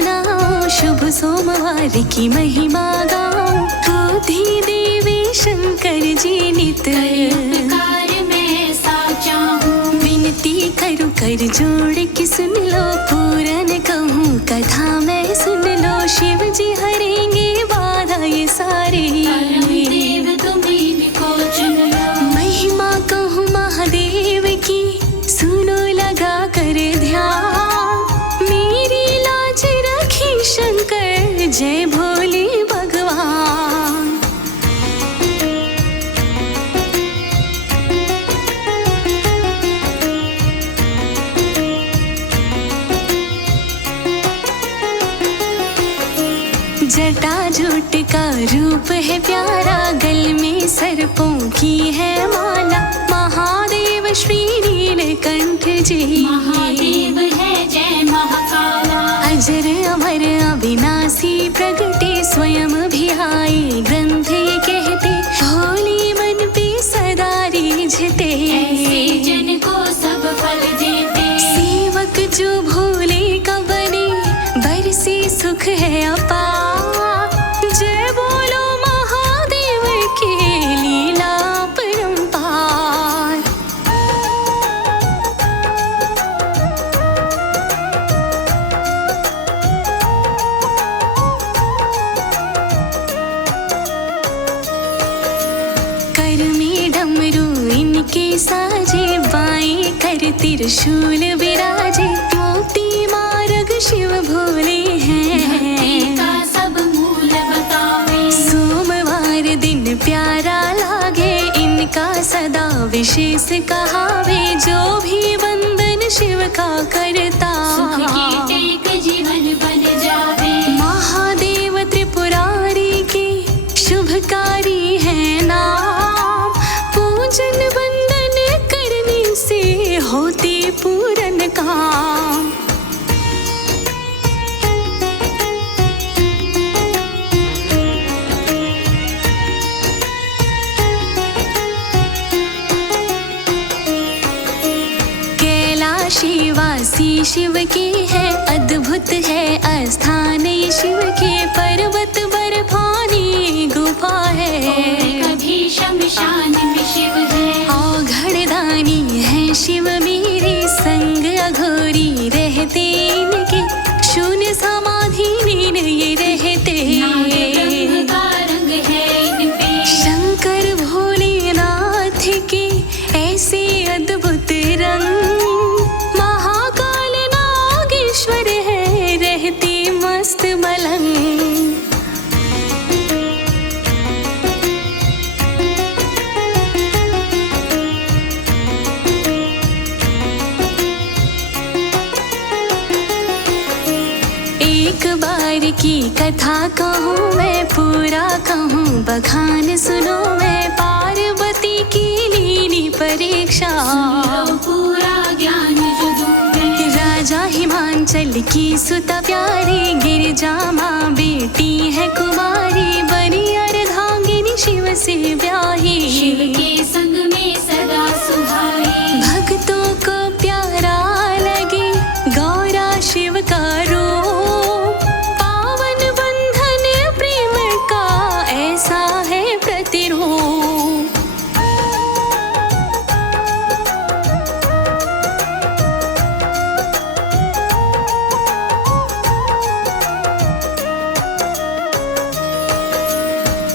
सुनाओ, शुभ सोमवार की महिमा गाओ। बुद्धि देवी शंकर जी नित उपकार में साचा हूँ। विनती करूं कर जोड़ के सुन लो, पूरन कहूँ कथा मैं सुन लो। शिव जी हरेंगे बाधा ये सारे, देव तुम्हीं को चुन लो। महिमा कहूँ महादेव की, सुनो लगा कर ध्यान। मेरी लाज रखी शंकर, जय भोले भगवान। जटा जूट का रूप है प्यारा, गल में सर्पों की है माला। महादेव श्री नीलकंठ जी, महादेव है जय महाकाला। अजर अमर अविनाशी प्रगटे, स्वयं भी आए ग्रंथ ये कहते। भोले मन पे सदा रीझते, ऐसे जन को सब फल देते। सेवक जो भोले का बने, बरसे सुख है अपार। जय बोलो महादेव के लीला परंपार। कर में डमरू इनके साजे, बाएं कर त्रिशूल विराजे। मोती मार्ग शिव भोले हैं, का सब मूल बतावे। सोमवार दिन प्यारा लागे, इनका सदा विशेष कहावे। जो भी वंदन शिव का करता, सुख की टेक जीवन बन जावे। महादेव त्रिपुरारी के शुभकारी है नाम। पूजन वंदन करने से होते पूरन काम। कैलाशीवासी शिव के है, अद्भुत है अस्थान ये शिव के। पर्वत बर्फानी गुफा है, कभी शमशान में शिव है। औघड़दानी है शिव मेरे, संग अघोरी रहते इनके। शून्य समाधि नीन ये रहते, नाग का रंग है इन पे। शंकर भोलेनाथ के ऐसे अद्भुत रंग। महाकाल नागेश्वर है, रहते मस्त मलंग। एक बार की कथा कहूँ मैं, पूरा कहूँ बखान सुनो मैं। पार्वती की लीनी परीक्षा, सुनो पूरा ज्ञान जो दूँ मैं। राजा हिमांचल की सुता प्यारी, गिरिजा माँ बेटी है कुमारी। बनी अर्धांगिनी शिव से ब्याही, शिव के संग में सदा सुहाई। भक्तों को प्यारा लगे गौरा शिव का रूप। पावन बंधन प्रेम का ऐसा है प्रतिरूप।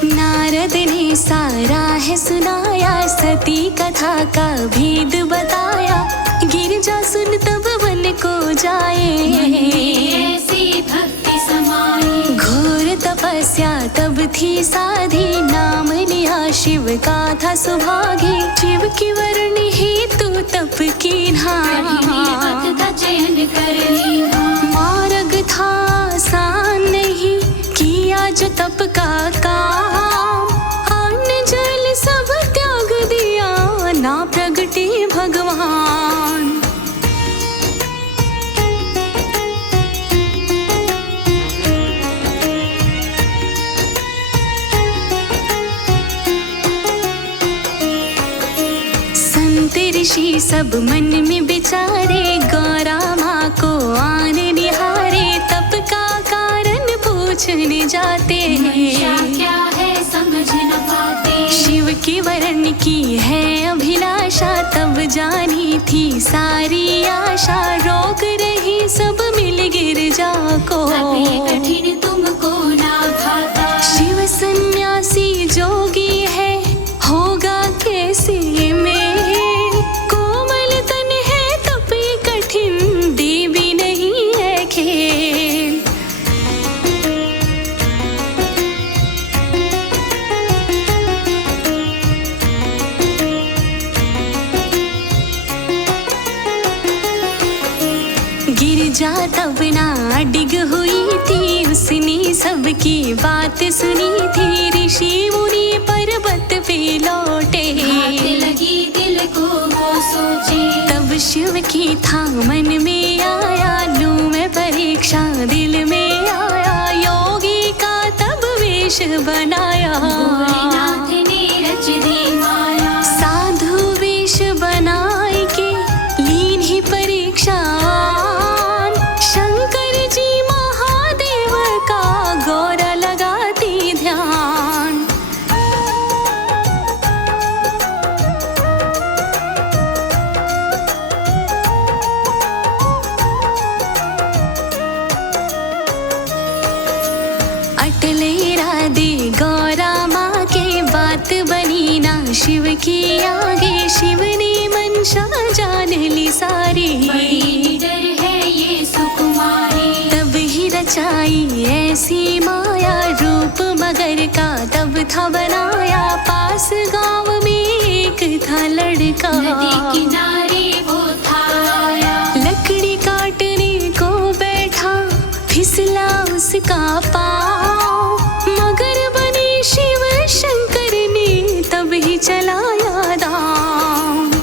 नारद ने सारा है सुनाया, सती कथा का भेद बताया। गिरजा सुन तब वन को जाए, ऐसी भक्ति समाई। घोर तपस्या तब थी साधी, नाम लिया शिव का था सुभागी। शिव की वर्ण हेतु तप की पथ का चयन कर लिया। मार्ग था आसान नहीं, किया जो तप का काम। अन्न जल सब त्याग दिया, ना प्रगटे भगवान। संत ऋषि सब मन में विचारे, गौरा माँ को आन निहारे। तप का पूजन जाते मंशा हैं। क्या है समझ न पाते। शिव की वरण की है अभिलाषा, तब जानी थी सारी आशा। रोक रही सब मिल गिरजा को, कभी कठिन तुमको ना भाता। शिव सन्यासी जोगी है, होगा कैसे मेल। कोमल तन है तपी कठिन, देवी नहीं है खेल। गिरजा तब ना डिग हुई थी, उसने सबकी बात सुनी थी। ऋषि मुनि पर्वत पे लौटे, हाथ लगी दिल को वो सोचे। तब शिव की था मन में आया, लूं मैं परीक्षा दिल में आया। योगी का तब वेश बनाया, भोलेनाथ ने रच दी माया। साधु वेश बनाए के लीन ही परीक्षा। शंकर जी महादेव का गौरा लगाती ध्यान। अटले राधे गौरा माँ के, बात बनी ना शिव की आगे। शिव ने मंशा जान ली सारी, बड़ी डर है ये सुकुमारी। तब ही रचाई ऐसी माया। रूप मगर का तब था बनाया, पास गांव में एक था लड़का। नदी किनारे वो था आया। लकड़ी काटने को बैठा, फिसला उसका पाँव। मगर बने शिव शंकर ने तब ही चलाया दांव।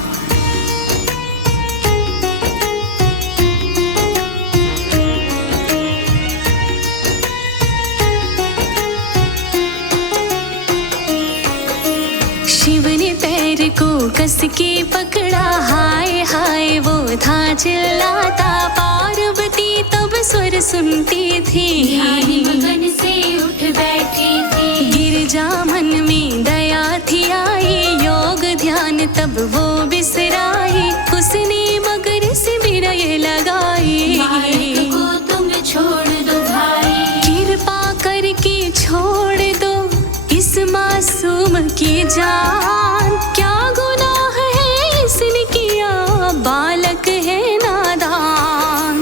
शिव ने पैर को कस के पकड़ा, हाय हाय वो था चिल्लाता। पार्वती तब स्वर सुनती थी, ध्यान मगन से उठ बैठी थी। गिरजा मन में दया थी आई, योग ध्यान तब वो बिसराई। उसने मगर से विनय लगाई, मार्ग को तुम छोड़ दो भाई। कृपा करके छोड़ दो इस मासूम की जान। क्या गुनाह है इसने किया, बालक है नादान।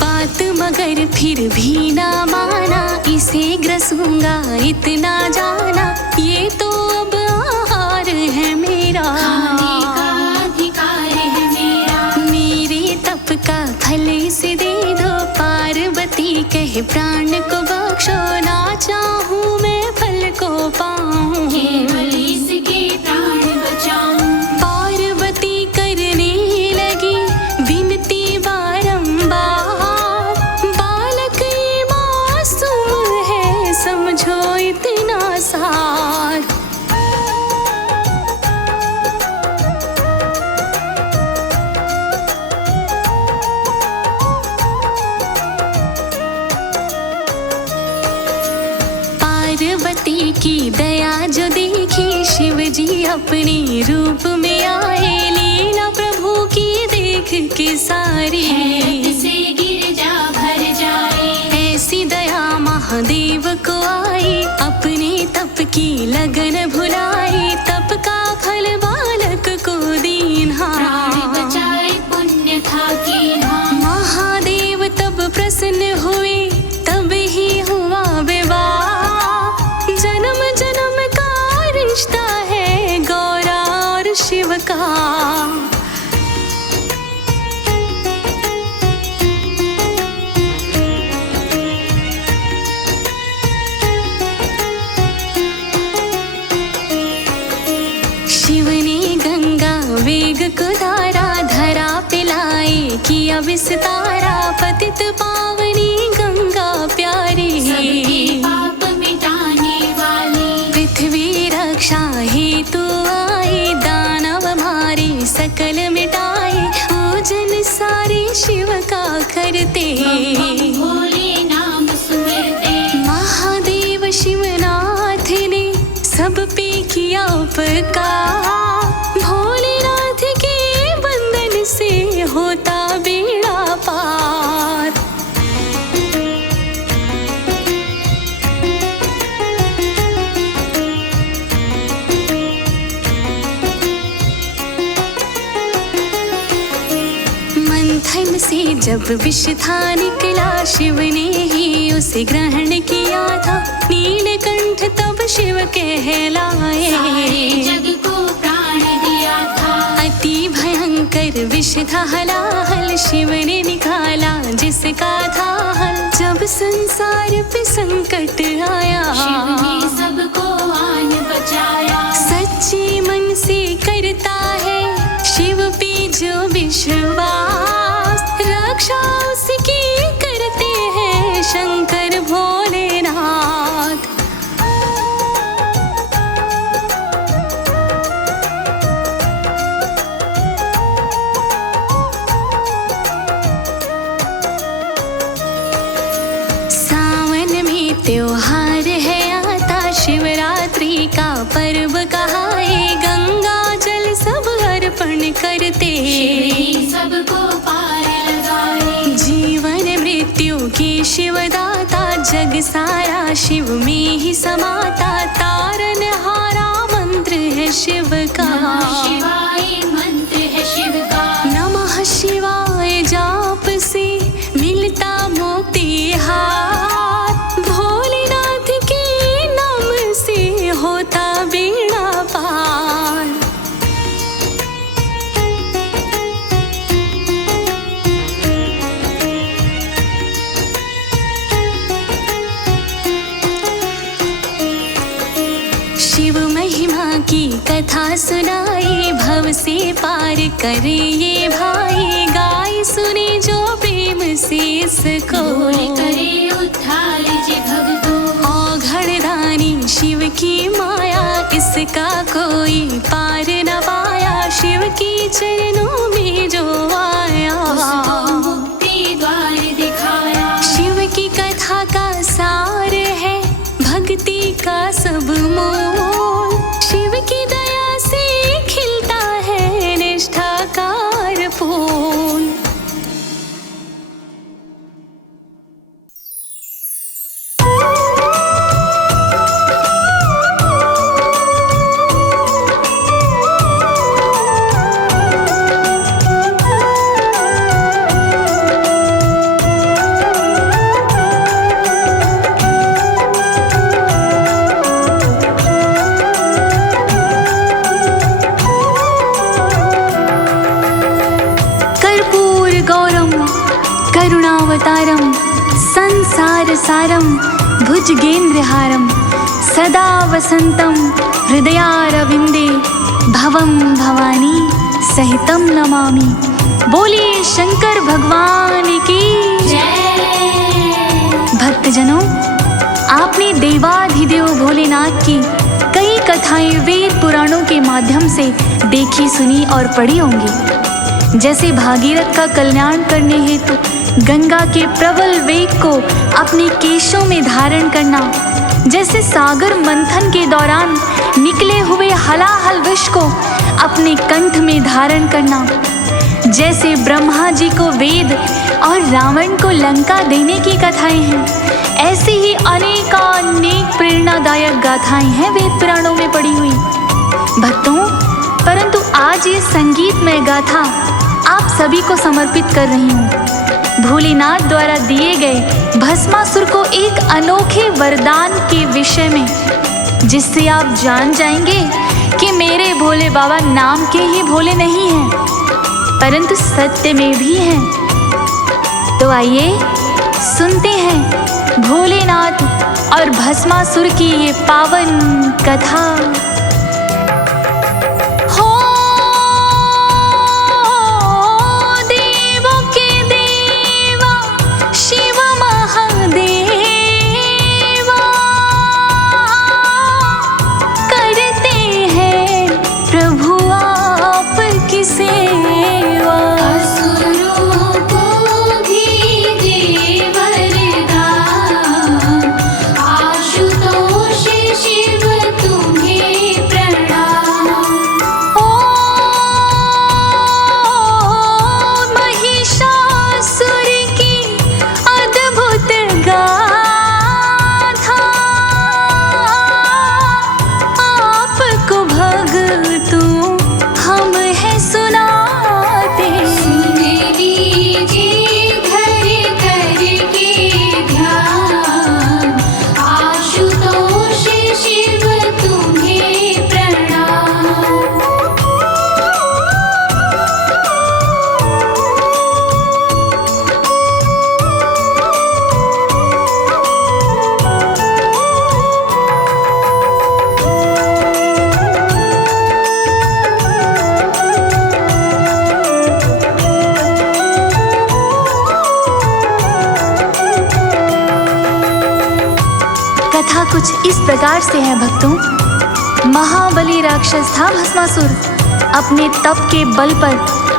बात मगर फिर भी ना माना, इसे ग्रसूंगा इतना जाना। ये तो अब आहार है मेरा, खाने का अधिकार है मेरा। मेरे तप का फल इसे दे दो। पार्वती कहे प्राण को बख्शो, ना चाहूं मैं फल को पाऊं। केवल इसके प्राण बचाऊं। पार्वती करने लगी विनती बारंबार। बालक ये मासूम है, समझो इतना सार। पार्वती की दया जो देखी, शिव जी अपने रूप में आए। लीला प्रभु की देख के सारी, हैरत से गिरजा भर जाए। ऐसी दया महादेव को आई। अपने तप की लगन भुलाई, तप का फल बालक को दीन्हा। प्राण बचाए पुण्य था कीन्हा। महादेव तब प्रसन्न हुए, तब ही हुआ विवाह। जन्म जन्म का रिश्ता है गौरा और शिव का। शिव ने गंगा वेग को धारा, धरा पिलाए किया विस्तारा। पतित पावनी गंगा प्यारी, सबके पाप मिटाने वाली। पृथ्वी सब पे किया उपकार, भोलेनाथ के वंदन से होता बेड़ा पार। मंथन से जब विष था निकला, शिव ने ही उसे ग्रहण किया था। नीलकंठ तब शिव कहलाए, सारे जग को प्राण दिया था। अति भयंकर विष था हलाहल, शिव ने निकाला जिसका था हल। जब संसार पे संकट आया, शिव ने सबको आन बचाया। सच्चे मन से करता है शिव पे जो विश्वास, रक्षा उसकी करते हैं शंकर भोलेनाथ। सावन में त्योहार है आता, शिवरात्रि का पर्व कहाए। गंगा जल सब अर्पण करते, सबको पार लगाए। जीवन मृत्यु के शिवदाता, जग सारा शिव में ही समाता। तारनहारा मंत्र है शिव का, शिवाय मंत्र है शिव का। नमः शिवाय जाप से मिलता मुक्ति हार, भोलेनाथ के नाम से होता बेड़ा पार। शिव महिमा की कथा सुनाई, भव से पार करे ये भाई। गाय सुने जो प्रेम से इसको, करे उद्धार जी भक्तों। औघड़ दानी शिव की माया, इसका कोई पार न पाया। शिव के चरणों में जो आया, उसको मुक्ति द्वार दिखाया। शिव की कथा का सार है भक्ति का सब मोल। शिव की दया से खिलता है निष्ठा का फूल। करुणावतारम संसार सारम भुजगेन्द्रहारम, सदा वसंतम हृदयारविंदे, भवम भवानी सहितम नमामि। बोलिए शंकर भगवान की जय। भक्तजनों, आपने देवाधिदेव भोलेनाथ की कई कथाएं वेद पुराणों के माध्यम से देखी, सुनी और पढ़ी होंगी। जैसे भागीरथ का कल्याण करने हेतु गंगा के प्रबल वेग को अपने केशों में धारण करना, जैसे सागर मंथन के दौरान निकले हुए हलाहल विष को अपने कंठ में धारण करना, जैसे ब्रह्मा जी को वेद और रावण को लंका देने की कथाएं हैं, ऐसे ही अनेकानेक प्रेरणादायक गाथाएं हैं वेद पुराणों में पड़ी हुई। भक्तों, परंतु आज ये संगीतमय गाथा आप सभी को समर्पित कर रही हूँ। भोलेनाथ द्वारा दिए गए भस्मासुर को एक अनोखे वरदान के विषय में, जिससे आप जान जाएंगे कि मेरे भोले बाबा नाम के ही भोले नहीं हैं, परंतु सत्य में भी हैं। तो आइए सुनते हैं भोलेनाथ और भस्मासुर की ये पावन कथा। शिव तुम्हें कुछ इस प्रकार से है भक्तों। महाबली राक्षस था भस्मासुर। अपने तप के बल पर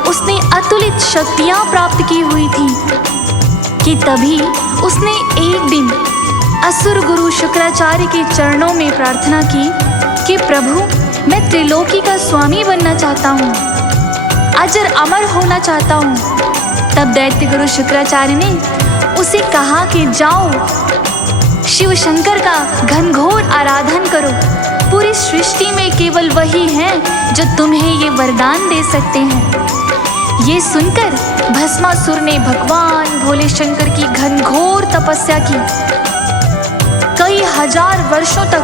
उसने अतुलित शक्तियां प्राप्त की हुई थी कि तभी उसने एक दिन असुर गुरु शुक्राचार्य के चरणों में प्रार्थना की कि प्रभु, मैं त्रिलोकी का स्वामी बनना चाहता हूँ, अजर अमर होना चाहता हूँ। तब दैत्य गुरु शुक्राचार्य ने उसे कहा कि जाओ, शिव शंकर का घनघोर आराधन करो। पूरी सृष्टि में केवल वही हैं जो तुम्हें ये वरदान दे सकते हैं। ये सुनकर भस्मासुर ने भगवान भोले शंकर की घनघोर तपस्या की। कई हजार वर्षों तक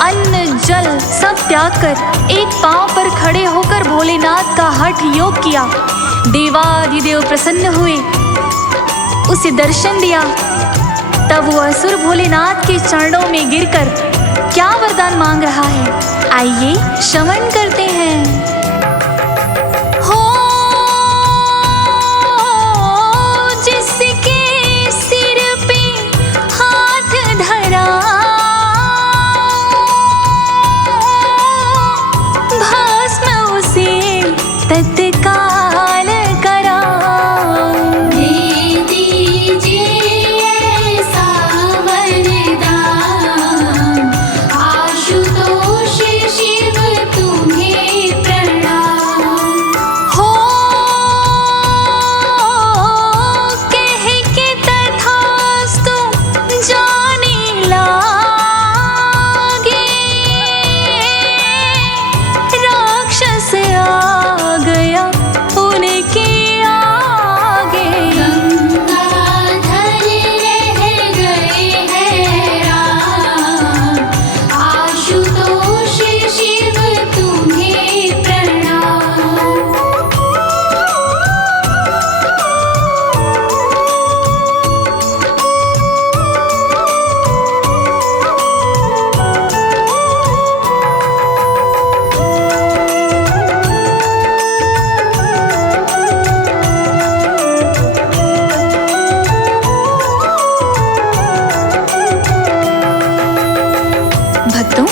अन्न जल सब त्याग कर एक पांव पर खड़े होकर भोलेनाथ का हठ योग किया। देवादिदेव प्रसन्न हुए, उसे दर्शन दिया। तब वो असुर भोलेनाथ के चरणों में गिरकर क्या वरदान मांग रहा है, आइए श्रवण करते हैं। हो जिसके सिर पे हाथ धरा, भस्म उसे तत्काल करा। दे दीजिए ऐसा वरदान, आशुतोष शिव तुम्हें प्रणाम। हो कह के तथास्तु जाने लागे, राक्षस आ गया उनके आगे। गंगाधर रह गए हैरान, आशुतोष शिव तुम्हें प्रणाम। भक्तों,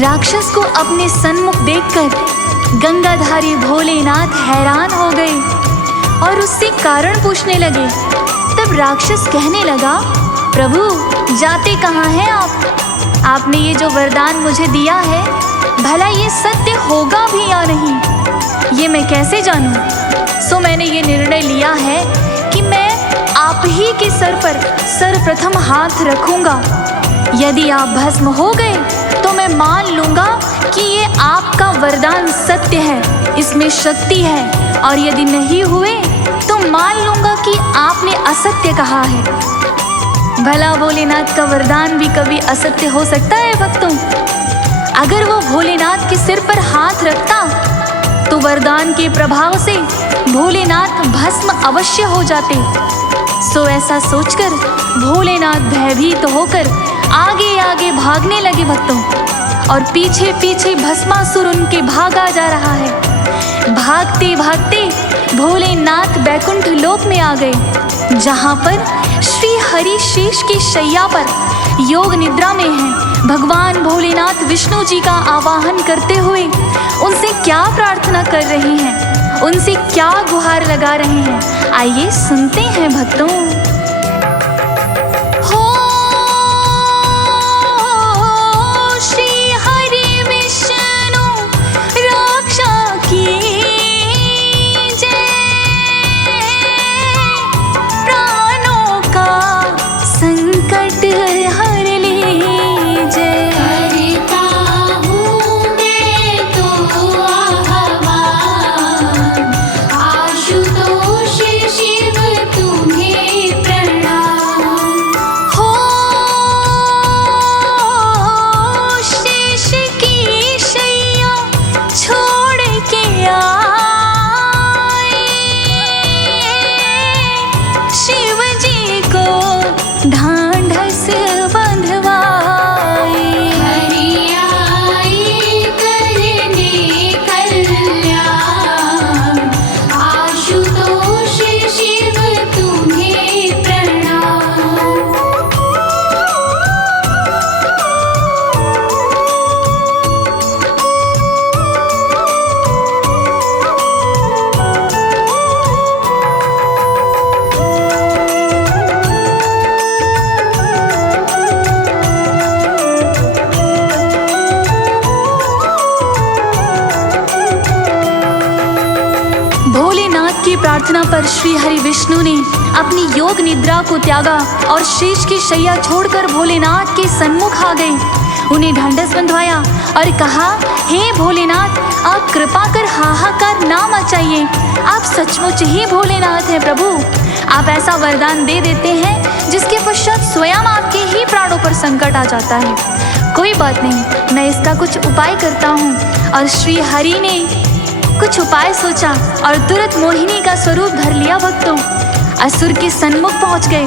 राक्षस को अपने सन्मुख देखकर गंगाधारी भोलेनाथ हैरान हो गए और उससे कारण पूछने लगे। तब राक्षस कहने लगा, प्रभु जाते कहाँ हैं आप? आपने ये जो वरदान मुझे दिया है, भला ये सत्य होगा भी या नहीं, ये मैं कैसे जानूं? सो मैंने ये निर्णय लिया है कि मैं आप ही के सर पर सर्वप्रथम हाथ रखूंगा। यदि आप भस्म हो गए तो मैं मान लूंगा कि ये आपका वरदान सत्य है, इसमें शक्ति है, और यदि नहीं हुए तो मान लूंगा कि आपने असत्य कहा है। भला भोलेनाथ का वरदान भी कभी असत्य हो सकता है भक्तों? अगर वो भोलेनाथ के सिर पर हाथ रखता तो वरदान के प्रभाव से भोलेनाथ भस्म अवश्य हो जाते। सो ऐसा सोचकर भोलेनाथ भयभीत होकर आगे आगे भागने लगे भक्तों, और पीछे पीछे भस्मासुर उनके भागा जा रहा है। भागते भागते भोलेनाथ बैकुंठ लोक में आ गए, जहाँ पर श्री हरि शेष की शैया पर योग निद्रा में हैं। भगवान भोलेनाथ विष्णु जी का आवाहन करते हुए उनसे क्या प्रार्थना कर रहे हैं, उनसे क्या गुहार लगा रहे हैं, आइए सुनते हैं भक्तों। हो श्री हरि विष्णु रक्षा कीजिए, प्राणों का संकट हर लीजिए। करता हूँ मैं तो आह्वान, आशुतोष शिव तुम्हें की प्रार्थना पर श्री हरि विष्णु ने अपनी योग निद्रा को त्यागा और शेष की शैया छोड़कर भोलेनाथ के सन्मुख आ गए। उन्हें ढांढस बंधवाया और कहा, हे भोलेनाथ, आप कृपा कर हाहाकार ना मचाइए। आप सचमुच ही भोलेनाथ हैं प्रभु। आप ऐसा वरदान दे देते हैं जिसके पश्चात स्वयं आपके ही प्राणों पर संकट आ जाता है। कोई बात नहीं, मैं इसका कुछ उपाय करता हूँ। और श्री हरि ने कुछ उपाय सोचा और तुरंत मोहिनी का स्वरूप धर लिया। भक्तों, असुर के सन्मुख पहुँच गए।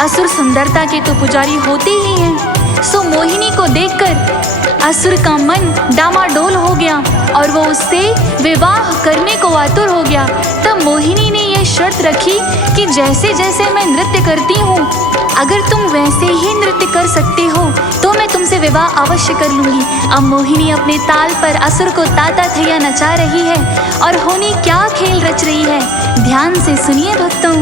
असुर सुंदरता के तो पुजारी होते ही हैं, सो मोहिनी को देखकर असुर का मन डामाडोल हो गया और वो उससे विवाह करने को आतुर हो गया। तब मोहिनी ने यह शर्त रखी कि जैसे जैसे मैं नृत्य करती हूँ, अगर तुम वैसे ही नृत्य कर सकते हो तो मैं तुमसे विवाह अवश्य कर लूंगी। अब मोहिनी अपने ताल पर असुर को ताता थैया नचा रही है और होनी क्या खेल रच रही है, ध्यान से सुनिए भक्तों।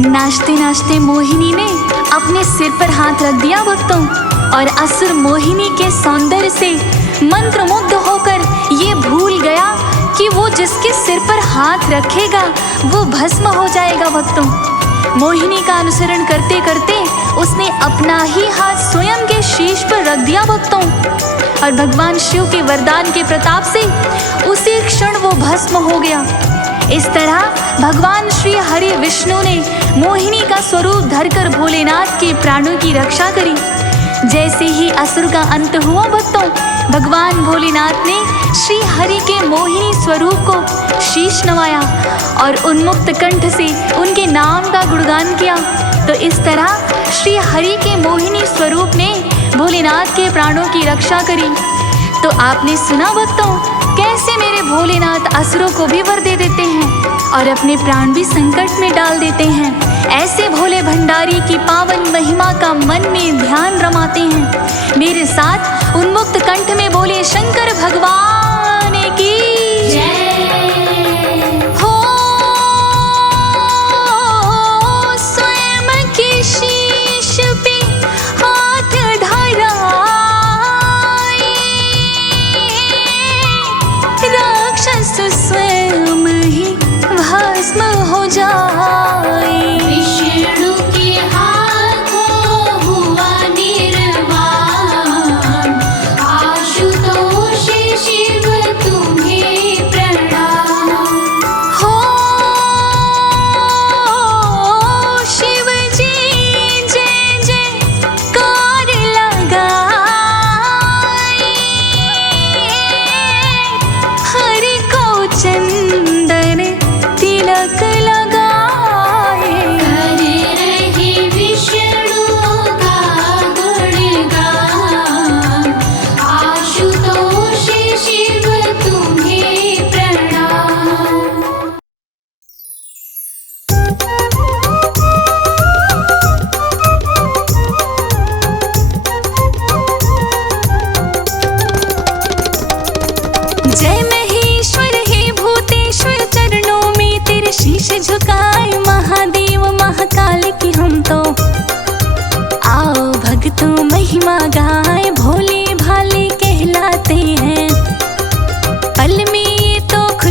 नाचते नाचते मोहिनी ने अपने सिर पर हाथ रख दिया भक्तों, और असुर मोहिनी के सौंदर्य से मंत्रमुग्ध होकर ये भूल गया कि वो जिसके सिर पर हाथ रखेगा वो भस्म हो जाएगा। भक्तों, मोहिनी का अनुसरण करते करते उसने अपना ही हाथ स्वयं के शीश पर रख दिया भक्तों, और भगवान शिव के वरदान के प्रताप से उसी क्षण वो भस्म हो गया। इस तरह भगवान श्री हरि विष्णु ने मोहिनी का स्वरूप धरकर भोलेनाथ के प्राणों की रक्षा करी। जैसे ही असुर का अंत हुआ भक्तों, भगवान भोलेनाथ ने श्री हरि के मोहिनी स्वरूप को शीश नवाया और उन्मुक्त कंठ से उनके नाम का गुणगान किया। तो इस तरह श्री हरि के मोहिनी स्वरूप ने भोलेनाथ के प्राणों की रक्षा करी। तो आपने सुना भक्तों, कैसे मेरे भोलेनाथ असुरों को भी वर दे देते हैं और अपने प्राण भी संकट में डाल देते हैं। ऐसे भोले भंडारी की पावन महिमा का मन में ध्यान रमाते हैं। मेरे साथ उन्मुक्त कंठ में बोले शंकर भगवान की जय। हो स्वयं के शीश पे हाथ धरा, राक्षस स्वयं ही भस्म हो जाए। विष्णु के हाथों हुआ निर्वाण, आशुतोष शिव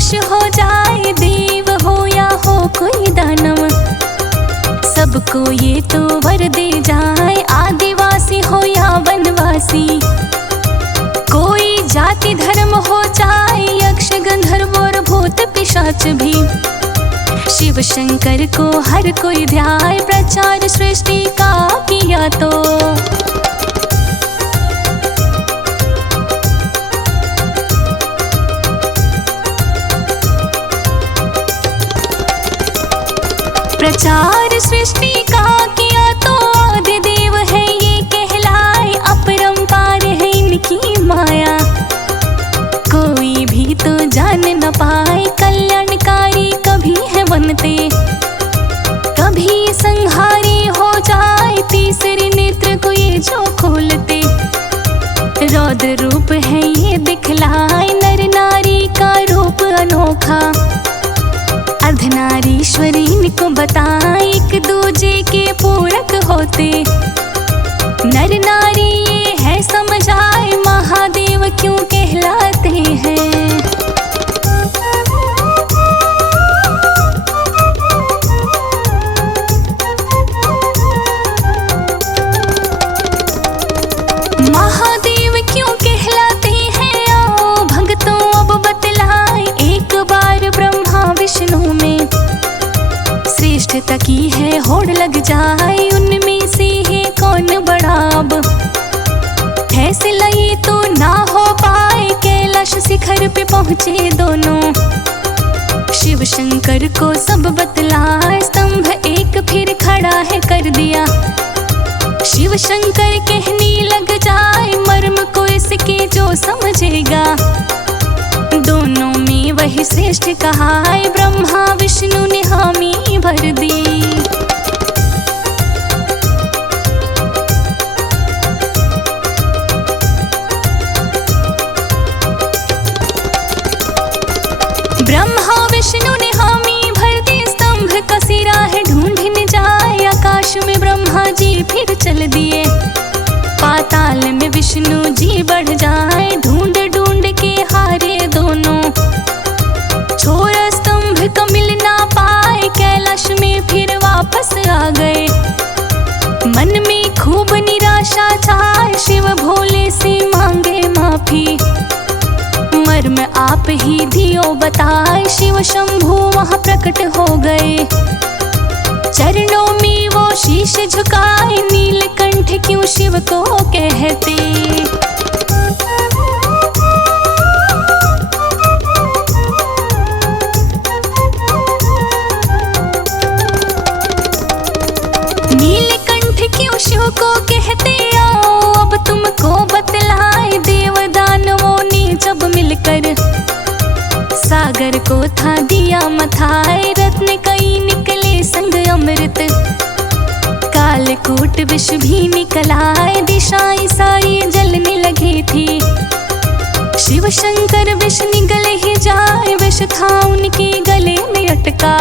विष हो जाए, देव हो या हो कोई दानव, सबको ये तो वर दे जाए, आदिवासी हो या वनवासी। कोई जाति धर्म हो चाहे, यक्ष गंधर्व और भूत पिशाच भी, शिव शंकर को हर कोई ध्याए, प्रचार सृष्टि का किया तो। प्रचार सृष्टि का किया तो, आदि देव है ये कहलाए, अपरंपार है इनकी माया, कोई भी तो जान न पाए, कल्याणकारी कभी है बनते, कभी संहारी हो जाए, तीसरे नेत्र को ये जो खोलते, रौद्र रूप है ये दिखलाए, नर नारी का रूप अनोखा, अर्धनारीश्वरी इनको बताए, एक दूजे के पूरक होते, नर नारी ये है समझ आए, महादेव क्यों कहलाते हैं। महादेव क्यों कहलाते हैं, आओ भक्तों अब बतलाए, एक बार ब्रह्मा विष्णु में श्रेष्ठता की है होड़ लग जाए, उनमें से है कौन बड़ा अब, फैसला ये तो ना हो पाए, कैलाश शिखर पे पहुँचे दोनों, शिव शंकर को सब बतलाए, स्तंभ एक फिर खड़ा है कर दिया, शिव शंकर कहने लग जाए, मर्म को इसके जो समझेगा, दोनों में वही श्रेष्ठ कहा है, ब्रह्मा विष्णु ने हामी भर दी। ब्रह्मा विष्णु ने हामी भर दी, स्तंभ का सिरा है ढूंढने जाए, आकाश में ब्रह्मा जी फिर चल दिए, पाताल में विष्णु जी बढ़ जाए, ढूंढ ढूंढ के हारे दोनों, छोरा स्तंभ को मिल ना पाए, कैलाश में फिर वापस आ गए, मन में खूब निराशा छाए, शिव भोले से मांगे माफी, मर्म आप ही दियो बताए, शिव शंभु वहाँ प्रकट हो गए, चरणों में वो शीश झुकाए, नीलकंठ क्यों शिव को कहते। नीलकंठ क्यों शिव को कहते, आओ अब तुमको बतलाए, देव दानवों ने जब मिलकर सागर को था दिया मथाए, रत्न कई निकले संग अमृत, कालकूट विष भी निकलाए, दिशाएं सारी जलने लगी थी, शिव शंकर विष निगले ही जाए, विष था उनके गले में अटका,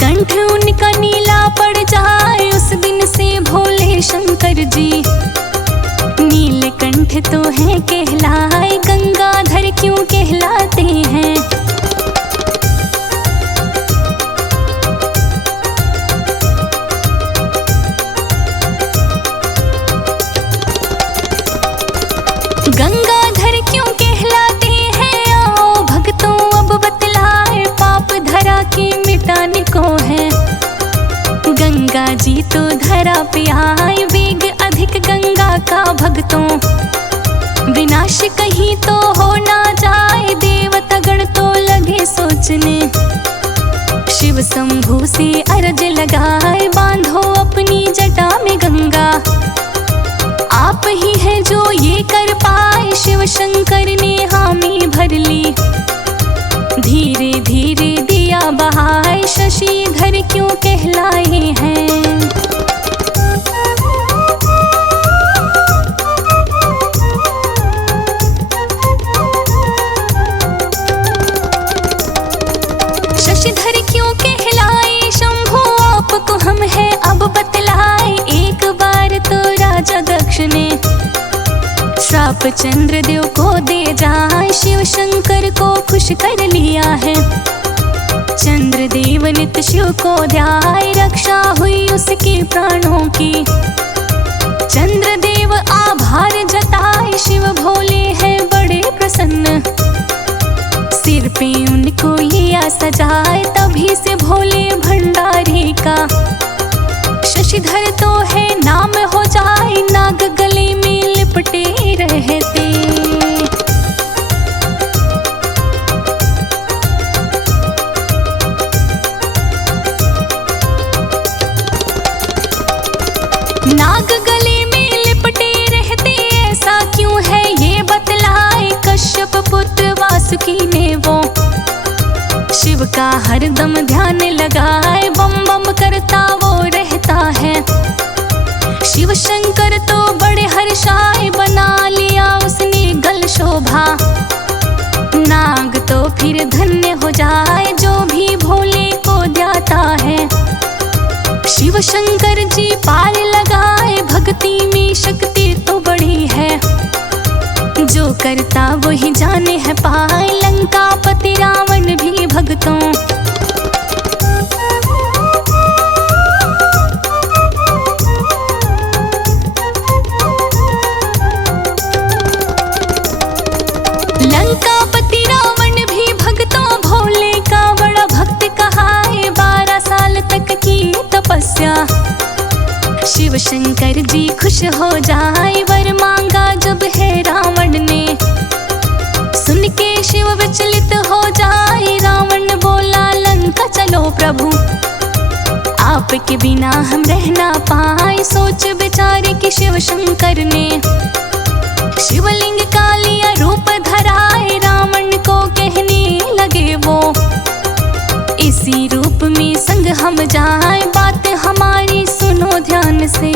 कंठ उनका नीला पड़ जाए, उस दिन से भोले शंकर जी नीलकंठ तो है कहलाए, गंगाधर क्यों कहलाते हैं। गंगाधर क्यों कहलाते हैं, आओ भक्तों अब बतलाए, पाप धरा के मिटाने को है, गंगा जी तो धरा पे आए, वेग अधिक गंगा का भक्तों, विनाश कहीं तो हो ना जाए, देवता गण तो लगे सोचने, शिव शंभु से अर्ज लगाए, बांधो अपनी जटा में गंगा, आप ही है जो ये कर पाए, शिव शंकर ने हामी भर ली, धीरे धीरे दिया बहाए, शशिधर क्यों कहलाए हैं। शशिधर क्यों कहलाए, शंभु आपको हम है अब बतलाए, एक बार तो राजा दक्ष ने श्राप चंद्रदेव को दे जाए, शिव शंकर को खुश कर लिया है। चंद्रदेव नित शिव को ध्याए, रक्षा हुई उसके प्राणों की। चंद्रदेव आभार जताए, शिव भोले हैं बड़े प्रसन्न। सिर पे उनको लिया सजाए, तभी से भोले भंडारी का शशिधर तो है नाम हो जाए, नाग गले में लिपटे रहते। नाग गले में लिपटे रहते, ऐसा क्यों है ये बतलाए। कश्यप पुत्र वासुकी ने वो शिव का हरदम ध्यान लगाए, बम बम करता वो रहता है। शिव शंकर तो बड़े हर्षाए, बना लिया उसने गल शोभा। नाग तो फिर धन्य हो जाए, जो भी भोले को ध्याता है। शिव शंकर जी पार लगाए, भक्ति में शक्ति तो बड़ी है। जो करता वही जाने है पाए, लंका पति रावण भी भक्तों। लंका पति रावण भी भक्तों, भोले का बड़ा भक्त कहाए। 12 साल तक की तपस्या, शिव शंकर जी खुश हो जाए। वर मांगा जब है रावण ने, सुन के शिव विचलित हो जाए। रावण बोला लंका चलो प्रभु, आपके बिना हम रह ना पाए। सोच विचार के शिव शंकर ने शिवलिंग का लिया रूप धराए। रावण को कहने लगे वो, इसी रूप में संग हम जाए। बात हमारी सुनो ध्यान से।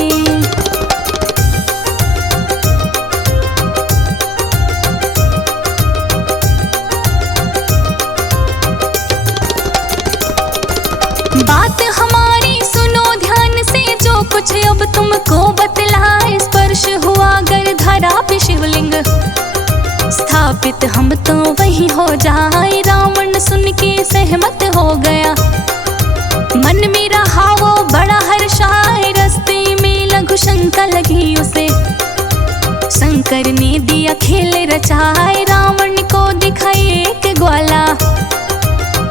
बात हमारी सुनो ध्यान से, जो कुछ अब तुमको बतलाए। स्पर्श हुआ गर धरा पे शिवलिंग, स्थापित हम तो वही हो जाए। रावण सुन के सहमत हो गया, मन में रहा वो बड़ा हर्षाए। रास्ते में लघु शंका लगी उसे, शंकर ने दिया खेल रचाए। रावण को दिखाई एक ग्वाला,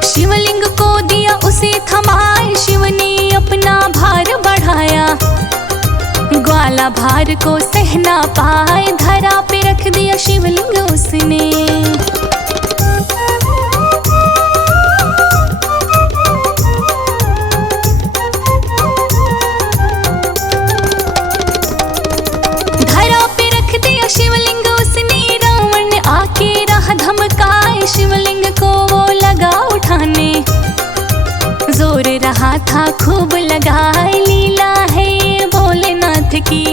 शिवलिंग को दिया उसे थमाए। शिव ने अपना भार बढ़ाया, ग्वाला भार को सह ना पाए। धरा पे रख दिया शिवलिंग उसने। धरा पे रख दिया शिवलिंग उसने। रावण आके राह धमकाए, शिवलिंग को वो लगा उठाने। जोर रहा था खूब लगाए, लीला है ये भोलेनाथ की।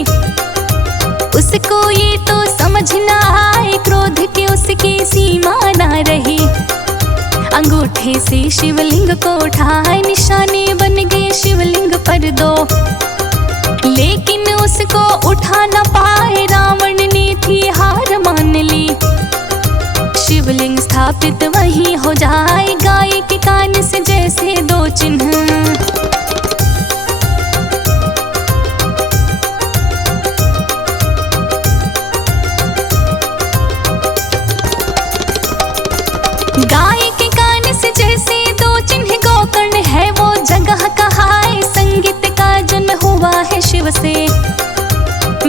उसको ये तो समझ ना आए, क्रोध के उसकी सीमा ना रही। अंगूठे से शिवलिंग को उठाए, निशाने बन गए शिवलिंग पर 2। लेकिन उसको उठा ना पाए, रावण ने थी हार मान ली। शिवलिंग स्थापित वहीं हो जाए, गाय के कान से जैसे 2 चिन्ह। गाय के कान से जैसे 2 चिन्ह, गोकर्ण है वो जगह कहाए। संगीत का जन्म हुआ है शिव से,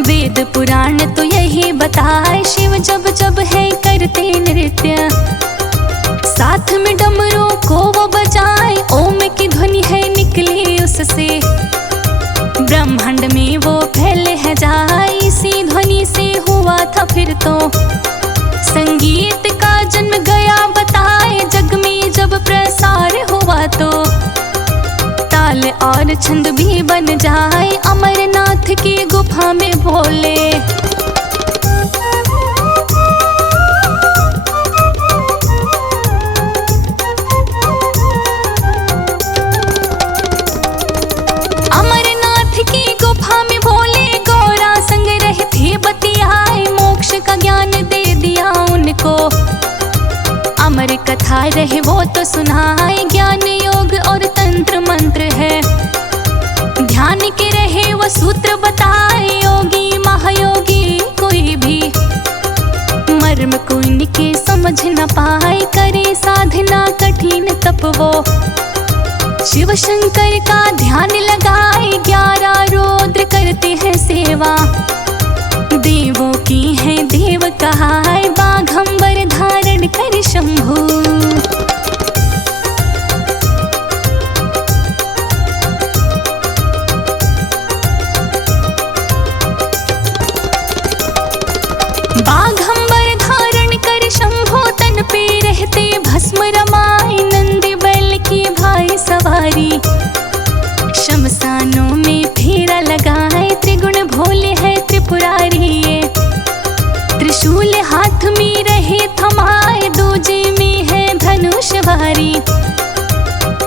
वेद पुराण तो यही बताए। शिव जब जब है करते नृत्य, साथ में डमरू को वो बजाए। ओम की ध्वनि है निकली उससे, ब्रह्मांड में वो फैले है जाए। इसी ध्वनि से हुआ था फिर तो संगीत का जन्म गया बताए। जग में जब प्रसार हुआ तो ताल और छंद भी बन जाए। अमरनाथ की गुफा में भोले अमरनाथ की गुफा में भोले गौरा संग रहे थे बतियाए। मोक्ष का रहे वो तो सुनाए, ज्ञान योग और तंत्र मंत्र है। ध्यान के रहे वो सूत्र बताए, योगी महायोगी कोई भी मर्म को इनके समझ न पाए। करे साधना कठिन तप वो, शिव शंकर का ध्यान लगाए। 11 रुद्र करते हैं सेवा, देवों की है देव कहाए। बाघंबर धारण कर शंभु, बाघंबर धारण कर शंभु, तन पे रहते भस्म रमाए। नंदी बैल की भाई सवारी, शमशानों में फेरा लगाए। त्रिगुण भोले है त्रिपुरारी ये, त्रिशूल हाथ में रहे थमाए। दूजे में है धनुष भारी,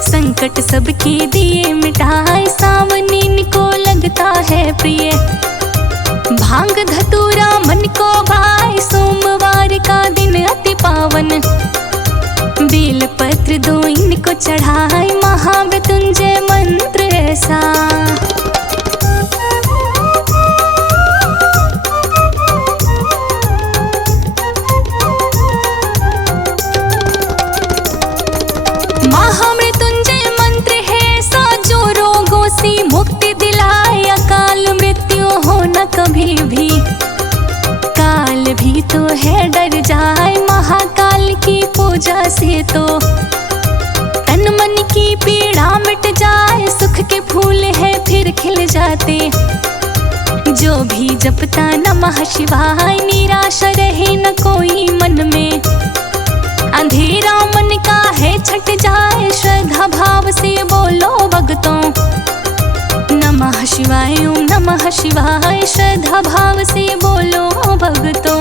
संकट सबके दिए मिटाए। सावन इनको लगता है प्रिय, भांग धतूरा मन को भाए। सोमवार का दिन अति पावन, बेल पत्र 2 इनको चढ़ाए। महामृत्युंजय मंत्र ऐसा, महामृत्युंजय मंत्र है ऐसा, जो रोगों से मुक्ति दिलाए। अकाल मृत्यु हो न कभी भी, काल भी तो है डर जाए। महाकाल की पूजा से तो तन मन की पीड़ा मिट जाए। सुख के फूल है फिर खिल जाते, जो भी जपता नमः शिवाय। निराशा रहे न कोई मन में, अंधेरा मन का है छट जाए। श्रद्धा भाव से बोलो भक्तों, नमः शिवाय ओम नमः शिवाय। श्रद्धा भाव से बोलो भक्तों।